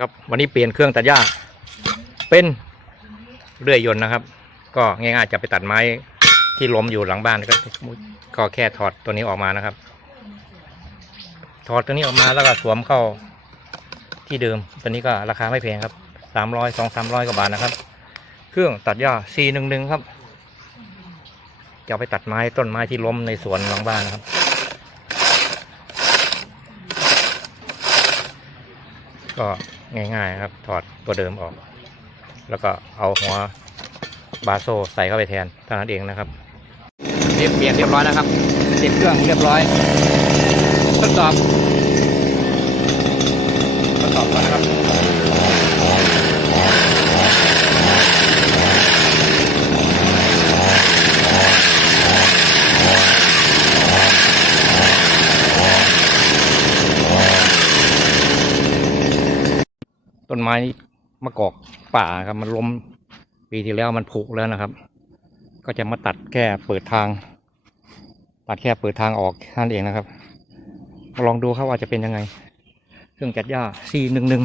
ครับวันนี้เปลี่ยนเครื่องตัดหญ้า เป็นเลื่อยยนต์นะครับ ก็ง่ายๆจะไปตัดไม้ที่ล้มอยู่หลังบ้านก็ก็แค่ถอดตัวนี้ออกมานะครับ ถอดตัวนี้ออกมาแล้วก็สวมเข้าที่เดิมตัวนี้ก็ราคาไม่แพงครับสามร้อยสองสามร้อยกว่าบาทนะครับ เครื่องตัดหญ้า C หนึ่งหนึ่งครับจะไปตัดไม้ต้นไม้ที่ล้มในสวนหลังบ้านนะครับ ก็ง่ายๆครับถอดตัวเดิมออก แล้วก็เอาหัวบาโซใส่เข้าไปแทนเท่านั้นเองนะครับเรียบเปลี่ยนเรียบร้อยนะครับติดเครื่องเรียบร้อยทดสอบทดสอบก่อนนะครับ ต้นไม้นี่มะกอกป่าครับ มันล้มปีที่แล้วมันผุแล้วนะครับ ก็จะมาตัดแค่เปิดทาง ตัดแค่เปิดทางออกนั่นเองนะครับลองดูครับว่าจะเป็นยังไง เครื่องจัดหญ้า C หนึ่งหนึ่ง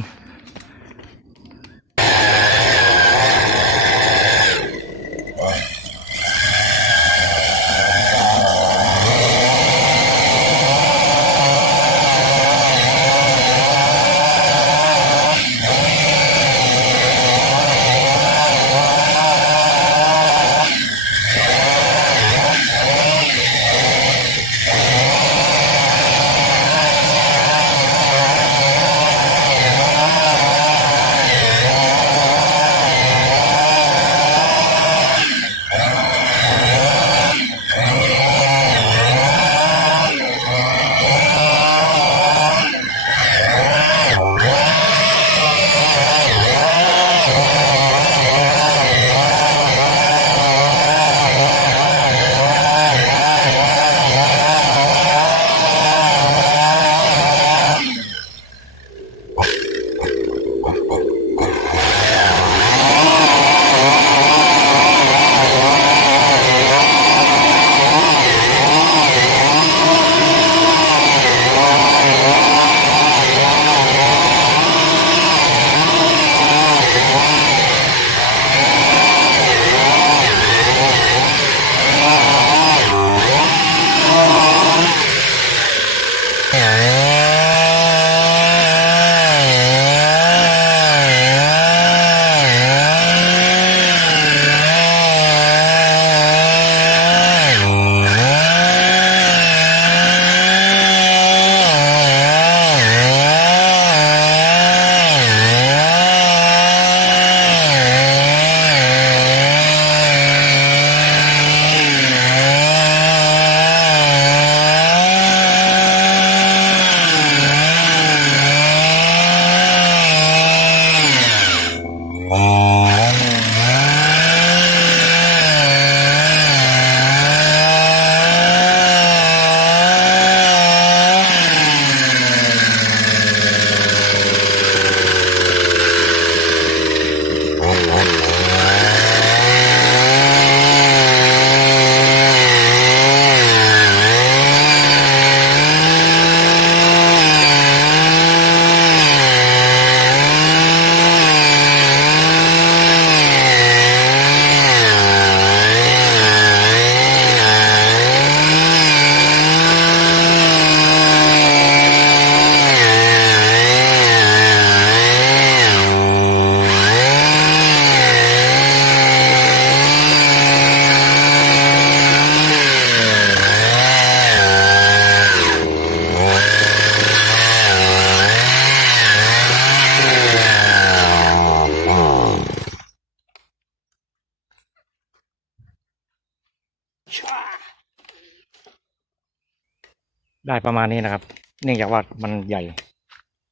ได้ประมาณนี้นะครับ เนื่องจากว่ามันใหญ่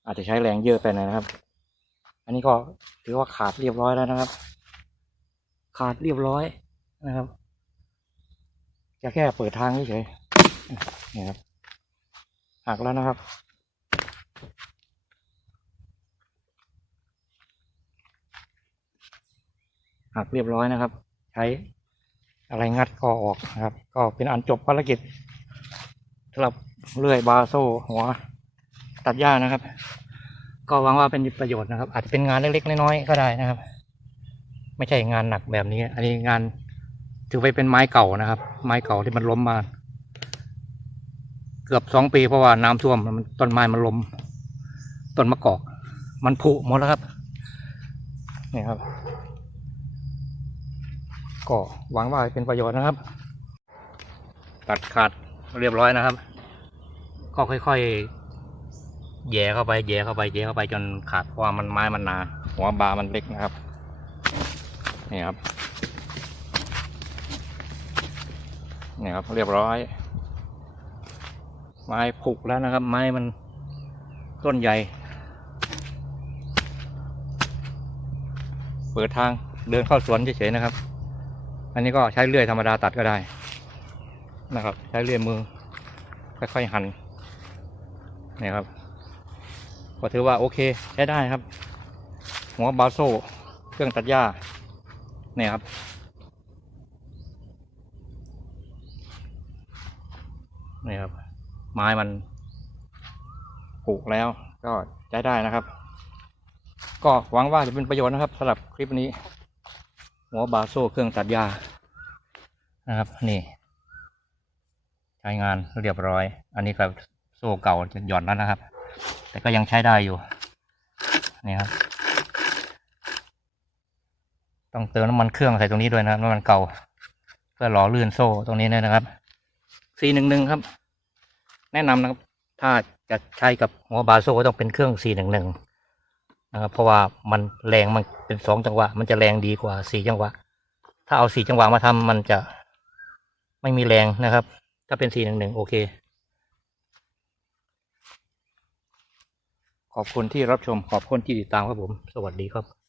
อาจจะใช้แรงเยอะไปหน่อยนะครับ อันนี้ก็ถือว่าขาดเรียบร้อยแล้วนะครับ ขาดเรียบร้อยนะครับจะแค่เปิดทางเฉยๆนี่ครับหักแล้วนะครับหักเรียบร้อยนะครับ ใช้อะไรงัดก็ออกนะครับ ก็เป็นอันจบภารกิจ สำหรับเลื่อยบาโซหัว ตัดหญ้านะครับ ก็หวังว่าเป็นประโยชน์นะครับ อาจจะเป็นงานเล็กๆน้อยๆก็ได้นะครับ ไม่ใช่งานหนักแบบนี้ อันนี้งานถือไปเป็นไม้เก่านะครับ ไม้เก่าที่มันล้มมา เกือบสองปีเพราะว่าน้ำท่วมมันต้นไม้มันล้มต้นมะกอก มันผุหมดแล้วครับนี่ครับ ก็หวังว่าเป็นประโยชน์นะครับ ตัดขาด เรียบร้อยนะครับ ก็ค่อยๆ แย่เข้าไปแย่เข้าไปแย่เข้าไปจนขาดเพราะว่ามันไม้มันหนา หัวบามันเล็กนะครับ นี่ครับ นี่ครับเรียบร้อย ไม้ผุแล้วนะครับ ไม้มันต้นใหญ่ เปิดทางเดินเข้าสวนเฉยๆนะครับ อันนี้ก็ใช้เลื่อยธรรมดาตัดก็ได้ นะครับใช้เลื่อยมือค่อยๆหั่นนี่ครับก็ถือว่าโอเคใช้ได้ครับ หัวบาโซ่เครื่องตัดหญ้าเนี่ยครับ นี่ครับ ไม้มันปลูกแล้วก็ใช้ได้นะครับ ก็หวังว่าจะเป็นประโยชน์นะครับสำหรับคลิปนี้ หัวบาโซ่เครื่องตัดหญ้านะครับ นี่ ช้งานเรียบร้อย อันนี้ก็โซ่เก่าจะหย่อนแล้วนะครับ แต่ก็ยังใช้ได้อยู่ นี่ครับ ต้องเติมน้ำมันเครื่องใส่ตรงนี้ด้วยนะครับน้ำมันเก่า เพื่อหล่อลื่นโซ่ตรงนี้ด้วยนะครับ C หนึ่งหนึ่งครับ แนะนำนะครับ ถ้าจะใช้กับหัวบาโซ่ก็ต้องเป็นเครื่อง C หนึ่งหนึ่งนะครับ เพราะว่ามันแรงมันเป็นสองจังหวะ มันจะแรงดีกว่าสี่จังหวะ ถ้าเอาสี่จังหวะมาทำมันจะไม่มีแรงนะครับ ถ้าเป็นสีหนึ่งหนึ่งโอเค ขอบคุณที่รับชมขอบคุณที่ติดตามครับผม สวัสดีครับ